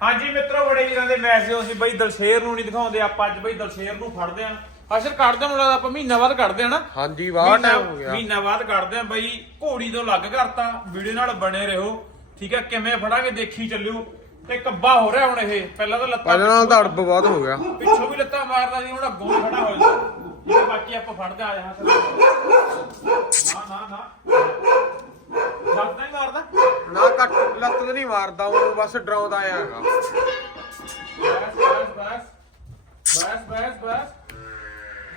ਹਾਂਜੀ ਮਿੱਤਰੋ ਬੜੇ ਵੀਰਾਂ ਦੇ ਮੈਸੇਜ ਅਸੀਂ ਬਈ ਦਲਸ਼ੇਰ ਨੂੰ ਨਹੀਂ ਦਿਖਾਉਂਦੇ ਆਪਾਂ ਅੱਜ ਬਈ ਦਲਸ਼ੇਰ ਨੂੰ ਫੜਦੇ ਆਂ ਅਸਰ ਕੱਢਦੇ ਹਾਂ ਮੁੰਡਾ ਆਪਾਂ ਮਹੀਨਾ ਬਾਅਦ ਕੱਢਦੇ ਆ ਨਾ। ਹਾਂਜੀ ਵਾਹ ਟਾਈਮ ਹੋ ਗਿਆ। ਮਹੀਨਾ ਬਾਅਦ ਕੱਢਦੇ ਆ ਬਈ ਘੋੜੀ ਤੋਂ ਲੱਗ ਕਰਤਾ ਵੀਡੀਓ ਨਾਲ ਬਣੇ ਰਹੋ। ਠੀਕ ਹੈ ਕਿਵੇਂ ਫੜਾਂਗੇ ਦੇਖੀ ਚੱਲਿਓ। ਤੇ ਕੱਬਾ ਹੋ ਰਿਹਾ ਹੁਣ ਇਹ ਪਹਿਲਾਂ ਤਾਂ ਲੱਤਾਂ ਪਹਿਲਾਂ ਨਾਲ ਤਾਂ ਅੜਬ ਬਹੁਤ ਹੋ ਗਿਆ। ਪਿੱਛੋਂ ਵੀ ਲੱਤਾਂ ਮਾਰਦਾ ਸੀ ਹੁਣ ਅੱਗੋਂ ਖੜਾ ਹੋ ਜਾਂਦਾ ਬਾਕੀ ਆਪਾਂ ਫੜਦੇ ਆ ਜਾ ਨਾ ਨਾ ਨਾ ਲੱਤਾਂ ਹੀ ਮਾਰਦਾ ਨਾ ਕੱਟ ਲੱਤ ਤੇ ਨਹੀਂ ਮਾਰਦਾ ਉਹ ਬਸ ਡਰਾਉਂਦਾ ਆ। ਹੈਗਾ ਬਸ ਬਸ ਬਸ ਬਸ ਬਸ ਬਸ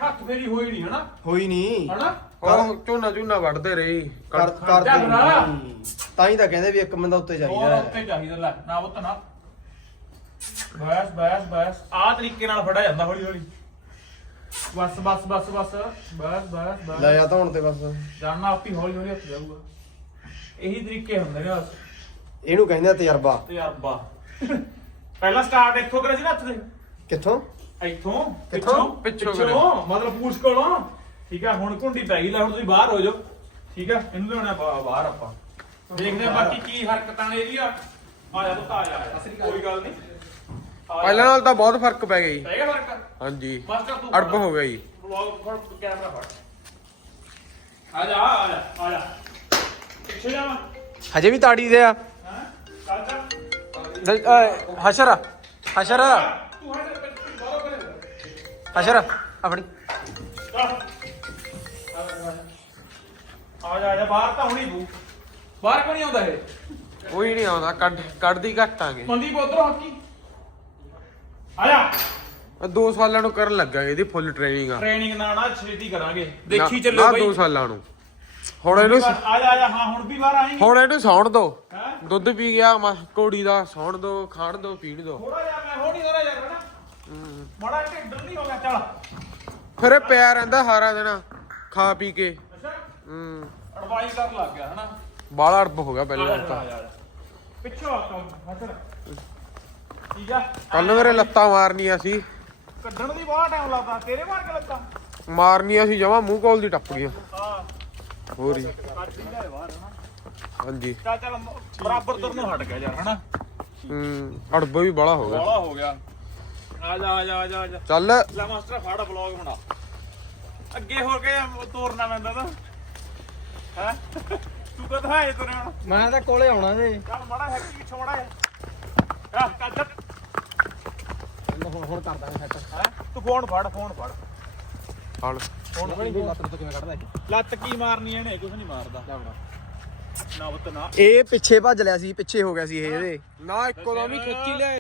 ਹੱਥ ਫੇਰੀ ਹੋਈ ਨਹੀਂ ਹਨਾ? ਹੋਈ ਨਹੀਂ ਹਨਾ? ਉਹ ਝੋਨਾ ਝੋਨਾ ਵੱਢਦੇ ਰਹੀ। ਕਰ। ਤਾਂ ਹੀ ਤਾਂ ਕਹਿੰਦੇ ਵੀ ਇੱਕ ਬੰਦਾ ਉੱਤੇ ਹੋਰ ਚਾਹੀਦਾ ਹੈ। ਉੱਤੇ ਚਾਹੀਦਾ ਲੈ ਨਾ ਉਹ ਨਾ। ਬਸ ਬਸ ਬਸ। ਆ ਤਰੀਕੇ ਨਾਲ ਫੜਿਆ ਜਾਂਦਾ ਹੌਲੀ ਹੌਲੀ। ਬਸ ਬਸ ਬਸ ਬਸ। ਬਸ ਬਸ ਬਸ। ਲੈ ਜਾ ਤਾਂ ਹੁਣ ਤੇ ਬਸ। ਜਾਨਣਾ ਆਪੀ ਹੌਲੀ ਹੌਲੀ ਹੱਥ ਜਾਊਗਾ। ਇਹੀ ਤਰੀਕੇ ਹੁੰਦੇ ਨੇ ਬਸ। ਇਹਨੂੰ ਕਹਿੰਦੇ ਆ ਤਜਰਬਾ। ਤਜਰਬਾ। ਪਹਿਲਾਂ ਸਟਾਰਟ ਇੱਥੋਂ ਕਰਿਆ ਸੀ ਨਾ ਹੱਥ ਦੇ ਕਿੱਥੋਂ? ਇੱਥੋਂ ਪਿੱਛੋਂ? ਪਿੱਛੋਂ ਮਤਲਬ ਪੂਛ ਕੋਲੋਂ। ਠੀਕ ਆ ਹੁਣ ਘੁੰਡੀ ਪੈ ਗਈ ਲੈ ਹੁਣ ਤੁਸੀਂ ਬਾਹਰ ਹੋ ਜਾਓ। ਠੀਕ ਆ ਇਹਨੂੰ ਲਿਆਉਣਾ ਬਾ- ਬਾਹਰ ਆਪਾਂ। ਦੇਖਦੇ ਆ ਬਾਕੀ ਕੀ ਹਰਕਤਾਂ ਨੇ ਇਹਦੀਆਂ ਆ। ਜਾ ਤੂੰ ਆ ਜਾ। ਕੋਈ ਗੱਲ ਨਹੀਂ। ਆ ਜਾ। ਪਹਿਲਾਂ ਨਾਲ ਤਾਂ ਬਹੁਤ ਫ਼ਰਕ ਪੈ ਗਿਆ ਜੀ। ਪੈ ਗਿਆ ਫ਼ਰਕ? ਹਾਂਜੀ। ਤੂੰ ਅੜਬ ਹੋ ਗਿਆ ਜੀ। ਵਲੌਗ ਫੜ ਕੈਮਰਾ ਫੜ। ਆ ਜਾ ਆ ਜਾ ਆ ਜਾ। ਪਿੱਛੇ ਜਾਵਾਂ। ਹਜੇ ਵੀ ਤਾੜੀ ਦੇ ਆ। ਚੱਲ ਹਸ਼ਰ ਹਸ਼ਰ। ਕਰੇ ਹਸ਼ਰ ਆਪਣੀ ਆ ਜਾ ਆ ਜਾ ਬਾਹਰ ਤਾਂ ਹੁਣੀ ਤੂੰ ਬਾਹਰ ਕਿਉਂ ਨਹੀਂ ਆਉਂਦਾ ਇਹ? ਕੋਈ ਨਹੀਂ ਆਉਂਦਾ ਕੱਢ ਕੱਢਦੀ ਘਟਾਂਗੇ ਮਨਦੀਪ ਉਧਰੋਂ ਹਾਕੀ ਆ ਜਾ। ਦੋ ਸਾਲਾਂ ਨੂੰ ਕਰਨ ਲੱਗਾ ਇਹਦੀ ਫੁੱਲ ਟ੍ਰੇਨਿੰਗ ਆ। ਟ੍ਰੇਨਿੰਗ ਨਾ ਨਾ ਛੇਤੀ ਕਰਾਂਗੇ। ਦੇਖੀ ਨਾ- ਚੱਲੋ ਨਾ ਬਈ। ਦੋ ਸਾਲਾਂ ਨੂੰ। ਹੁਣ ਇਹਨੂੰ ਆ ਜਾ ਆ ਜਾ ਹਾਂ ਹੁਣ ਵੀ ਬਾਹਰ ਆਏਂਗੇ। ਹੁਣ ਇਹਨੂੰ ਸੌਣ ਦੋ। ਹੈ? ਦੁੱਧ ਪੀ ਗਿਆ ਮ- ਘੋੜੀ ਦਾ ਸੌਣ ਦੋ ਖਾਣ ਦੋ ਪੀਣ ਦੋ। ਥੋੜਾ ਜਿਹਾ ਮੈਂ ਹੋਣੀ ਥੋੜਾ ਜਿਹਾ ਨਾ ਮੜਾ ਢਿੱਡ ਨਹੀਂ ਹੋ ਗਿਆ ਚੱਲ। ਫਿਰ ਇਹ ਪਿਆ ਰਹਿੰਦਾ ਸਾਰਾ ਦਿਨ ਖਾ ਪੀ ਕੇ। ਅੱਛਾ। ਹੂੰ। ਅਡਵਾਈ ਕਰਨ ਲੱਗ ਗਿਆ ਹਨਾ? ਬਾਲਾ ਅੜਬ ਹੋ ਗਿਆ ਪਹਿਲਾਂ ਤਾਂ। ਪਿੱਛੋਂ ਆ ਤੂੰ ਹੱਥ ਠੀਕ ਆ? ਕੱਲ ਮੇਰੇ ਲੱਤਾਂ ਮਾਰਨੀਆਂ ਸੀ। ਕੱਢਣ ਦੀ ਬਾਹਰ ਟਾਈਮ ਲੱਗਦਾ ਤੇਰੇ ਮਾਰ ਕੇ ਲੱਗਾ ਮਾਰਨੀਆਂ ਸੀ ਜਮਾ ਮੂੰਹ ਕੋਲ ਦੀ ਟੱਪ ਗਈਆਂ। ਹਾਂ ਹੋਰ ਹੀ। ਹਾਂਜੀ। ਚੱਲ ਚੱਲ ਬਰਾਬਰ ਤੁਰ ਨੂੰ ਹਟ ਗਿਆ ਯਾਰ ਹਨਾ? ਹੂੰ ਅੜਬ ਵੀ ਬਾਲਾ ਹੋ ਗਿਆ। ਬੋਲਾ ਹੋ ਗਿਆ। ਆ ਜਾ ਆ ਜਾ ਆ ਜਾ ਆ ਜਾ। ਚੱਲ। ਲੈ ਮਾਸਟਰ ਫਾੜਾ ਬਲੌਗ ਬਣਾ। ਅੱਗੇ ਹੋ ਕੇ ਤੋਰਨਾ ਪੈਂਦਾ ਤਾਂ। ਹੈ? ਤੂੰ ਕਦ ਹੈ ਤੁਰੇ ਹੁਣ? ਮੈਂ ਤਾਂ ਕੋਲੇ ਆਉਣਾ ਤੇ ਚੱਲ ਮੜਾ ਹੈ ਕਿ ਪਿੱਛੋਂ ਮੜਾ ਹੈ ਆ ਚੱਲ ਹੁਣ ਹੁਣ ਕਰ ਦਾਂਗੇ ਸੈੱਟ ਹੈ? ਤੂੰ ਫੋਨ ਫੜ ਫੋਨ ਫੜ। ਫੜ। ਫੋਨ ਲੱਤ ਤੋਂ ਕਿਵੇਂ ਕੱਢਦਾ ਲੱਤ ਕੀ ਮਾਰਨੀ ਇਹਨੇ? ਕੁਝ ਨਹੀਂ ਮਾਰਦਾ। ਨਾ ਬਤ ਨਾ। ਇਹ ਪਿੱਛੇ ਭੱਜ ਲਿਆ ਸੀ ਪਿੱਛੇ ਹੋ ਗਿਆ ਸੀ ਇਹ ਇਹਦੇ। ਨਾ ਇੱਕੋ ਦਮ ਹੀ ਖਿੱਚੀ ਲਿਆ